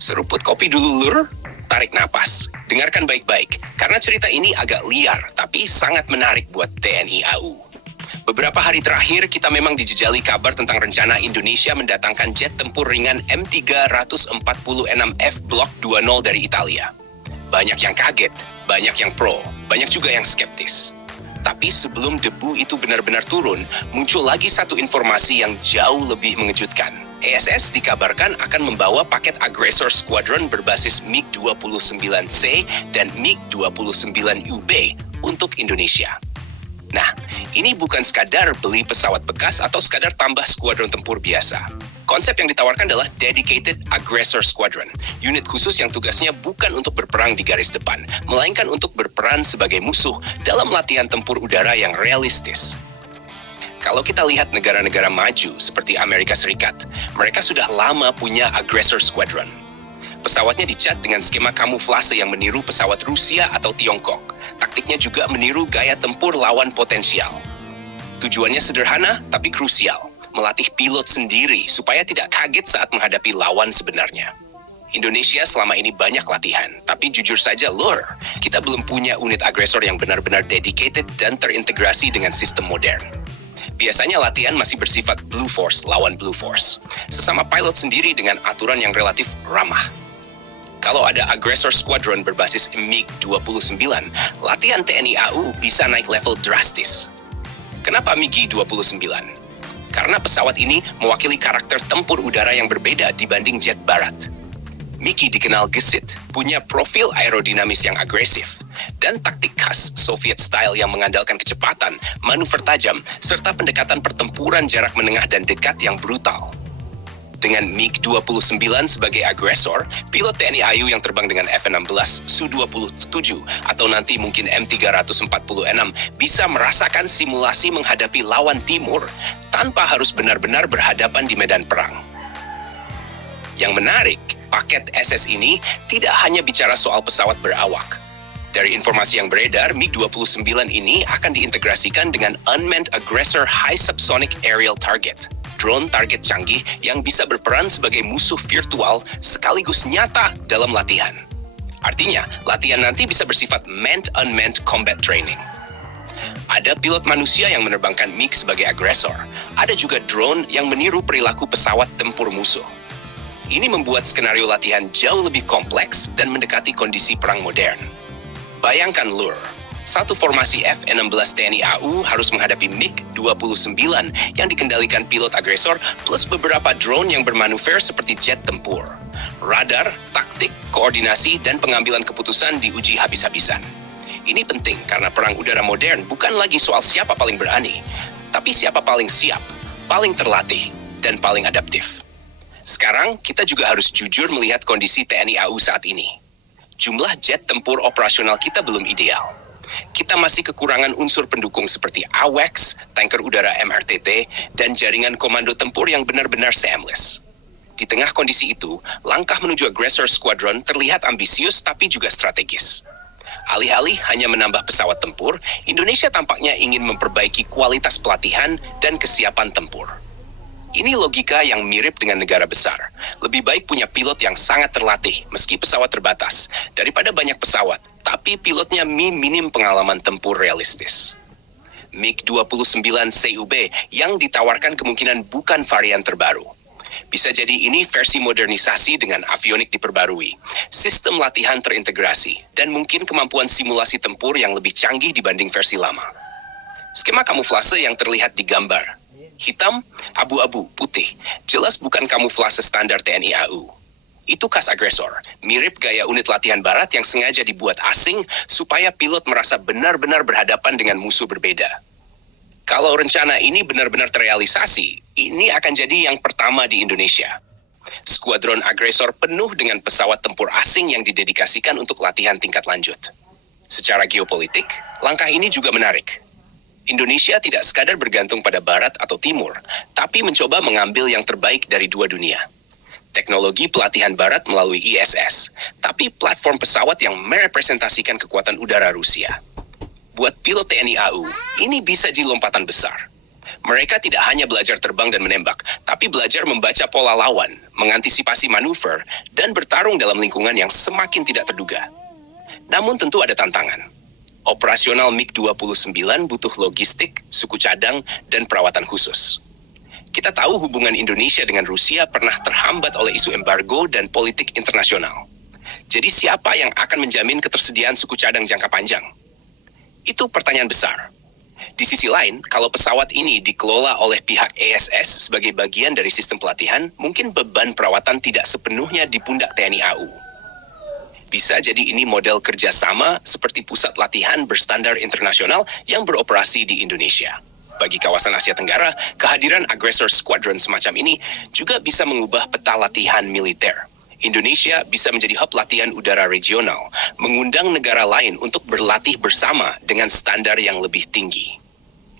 Seruput kopi dulu, Lur. Tarik napas. Dengarkan baik-baik, karena cerita ini agak liar, tapi sangat menarik buat TNI AU. Beberapa hari terakhir, kita memang dijejali kabar tentang rencana Indonesia mendatangkan jet tempur ringan M346F Block 20 dari Italia. Banyak yang kaget, banyak yang pro, banyak juga yang skeptis. Tapi sebelum debu itu benar-benar turun, muncul lagi satu informasi yang jauh lebih mengejutkan. ASS dikabarkan akan membawa paket Aggressor Squadron berbasis MiG-29C dan MiG-29UB untuk Indonesia. Nah, ini bukan sekadar beli pesawat bekas atau sekadar tambah skuadron tempur biasa. Konsep yang ditawarkan adalah Dedicated Aggressor Squadron, unit khusus yang tugasnya bukan untuk berperang di garis depan, melainkan untuk berperan sebagai musuh dalam latihan tempur udara yang realistis. Kalau kita lihat negara-negara maju seperti Amerika Serikat, mereka sudah lama punya Aggressor Squadron. Pesawatnya dicat dengan skema kamuflase yang meniru pesawat Rusia atau Tiongkok. Taktiknya juga meniru gaya tempur lawan potensial. Tujuannya sederhana tapi krusial, melatih pilot sendiri supaya tidak kaget saat menghadapi lawan sebenarnya. Indonesia selama ini banyak latihan, tapi jujur saja, Lur, kita belum punya unit agresor yang benar-benar dedicated dan terintegrasi dengan sistem modern. Biasanya latihan masih bersifat Blue Force lawan Blue Force, sesama pilot sendiri dengan aturan yang relatif ramah. Kalau ada Aggressor Squadron berbasis MiG-29, latihan TNI AU bisa naik level drastis. Kenapa MiG-29? Karena pesawat ini mewakili karakter tempur udara yang berbeda dibanding jet barat. MiG dikenal gesit, punya profil aerodinamis yang agresif, dan taktik khas Soviet style yang mengandalkan kecepatan, manuver tajam, serta pendekatan pertempuran jarak menengah dan dekat yang brutal. Dengan MiG-29 sebagai agresor, pilot TNI AU yang terbang dengan F-16 Su-27 atau nanti mungkin M346 bisa merasakan simulasi menghadapi lawan timur tanpa harus benar-benar berhadapan di medan perang. Yang menarik, paket SS ini tidak hanya bicara soal pesawat berawak. Dari informasi yang beredar, MiG-29 ini akan diintegrasikan dengan Unmanned Aggressor High Subsonic Aerial Target, drone target canggih yang bisa berperan sebagai musuh virtual sekaligus nyata dalam latihan. Artinya, latihan nanti bisa bersifat manned-unmanned combat training. Ada pilot manusia yang menerbangkan MiG sebagai agresor. Ada juga drone yang meniru perilaku pesawat tempur musuh. Ini membuat skenario latihan jauh lebih kompleks dan mendekati kondisi perang modern. Bayangkan, Lur, satu formasi F-16 TNI AU harus menghadapi MiG-29 yang dikendalikan pilot agresor plus beberapa drone yang bermanuver seperti jet tempur. Radar, taktik, koordinasi, dan pengambilan keputusan diuji habis-habisan. Ini penting karena perang udara modern bukan lagi soal siapa paling berani, tapi siapa paling siap, paling terlatih, dan paling adaptif. Sekarang, kita juga harus jujur melihat kondisi TNI AU saat ini. Jumlah jet tempur operasional kita belum ideal. Kita masih kekurangan unsur pendukung seperti AWACS, tanker udara MRTT, dan jaringan komando tempur yang benar-benar seamless. Di tengah kondisi itu, langkah menuju Aggressor Squadron terlihat ambisius tapi juga strategis. Alih-alih hanya menambah pesawat tempur, Indonesia tampaknya ingin memperbaiki kualitas pelatihan dan kesiapan tempur. Ini logika yang mirip dengan negara besar. Lebih baik punya pilot yang sangat terlatih meski pesawat terbatas, daripada banyak pesawat, tapi pilotnya minim pengalaman tempur realistis. MiG-29 CUB yang ditawarkan kemungkinan bukan varian terbaru. Bisa jadi ini versi modernisasi dengan avionik diperbarui, sistem latihan terintegrasi, dan mungkin kemampuan simulasi tempur yang lebih canggih dibanding versi lama. Skema kamuflase yang terlihat di gambar, hitam, abu-abu, putih, jelas bukan kamuflase standar TNI AU. Itu khas agresor, mirip gaya unit latihan barat yang sengaja dibuat asing supaya pilot merasa benar-benar berhadapan dengan musuh berbeda. Kalau rencana ini benar-benar terrealisasi, ini akan jadi yang pertama di Indonesia. Skuadron agresor penuh dengan pesawat tempur asing yang didedikasikan untuk latihan tingkat lanjut. Secara geopolitik, langkah ini juga menarik. Indonesia tidak sekadar bergantung pada barat atau timur, tapi mencoba mengambil yang terbaik dari dua dunia. Teknologi pelatihan barat melalui ISS, tapi platform pesawat yang merepresentasikan kekuatan udara Rusia. Buat pilot TNI AU, ini bisa jadi lompatan besar. Mereka tidak hanya belajar terbang dan menembak, tapi belajar membaca pola lawan, mengantisipasi manuver, dan bertarung dalam lingkungan yang semakin tidak terduga. Namun tentu ada tantangan. Operasional MiG-29 butuh logistik, suku cadang, dan perawatan khusus. Kita tahu hubungan Indonesia dengan Rusia pernah terhambat oleh isu embargo dan politik internasional. Jadi siapa yang akan menjamin ketersediaan suku cadang jangka panjang? Itu pertanyaan besar. Di sisi lain, kalau pesawat ini dikelola oleh pihak ESS sebagai bagian dari sistem pelatihan, mungkin beban perawatan tidak sepenuhnya di pundak TNI AU. Bisa jadi ini model kerjasama seperti pusat latihan berstandar internasional yang beroperasi di Indonesia. Bagi kawasan Asia Tenggara, kehadiran aggressor squadron semacam ini juga bisa mengubah peta latihan militer. Indonesia bisa menjadi hub latihan udara regional, mengundang negara lain untuk berlatih bersama dengan standar yang lebih tinggi.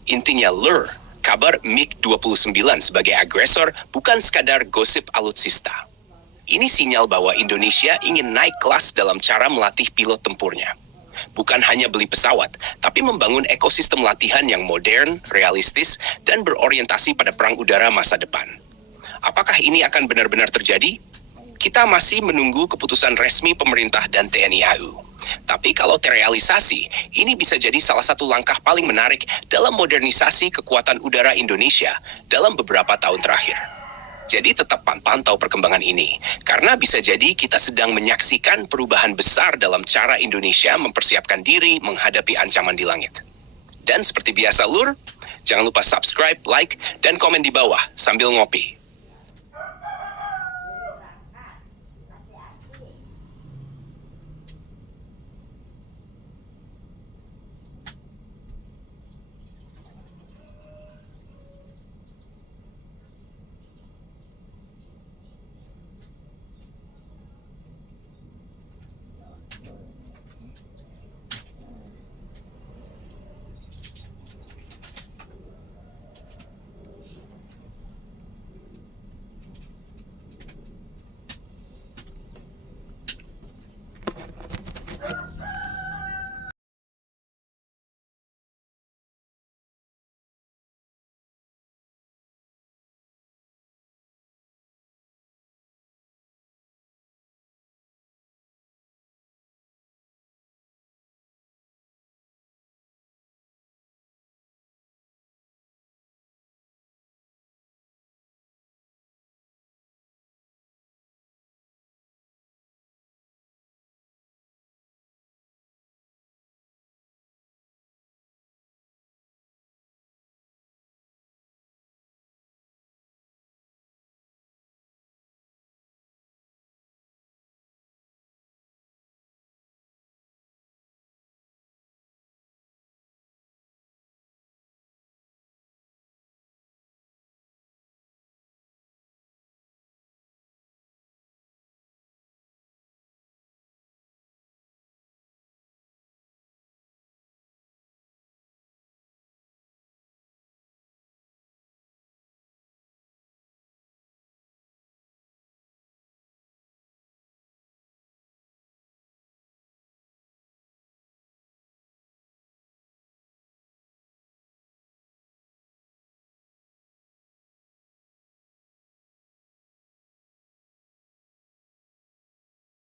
Intinya kabar MiG-29 sebagai agresor bukan sekadar gosip alutsista. Ini sinyal bahwa Indonesia ingin naik kelas dalam cara melatih pilot tempurnya. Bukan hanya beli pesawat, tapi membangun ekosistem latihan yang modern, realistis, dan berorientasi pada perang udara masa depan. Apakah ini akan benar-benar terjadi? Kita masih menunggu keputusan resmi pemerintah dan TNI AU. Tapi kalau terrealisasi, ini bisa jadi salah satu langkah paling menarik dalam modernisasi kekuatan udara Indonesia dalam beberapa tahun terakhir. Jadi tetap pantau perkembangan ini, karena bisa jadi kita sedang menyaksikan perubahan besar dalam cara Indonesia mempersiapkan diri menghadapi ancaman di langit. Dan seperti biasa jangan lupa subscribe, like, dan komen di bawah sambil ngopi.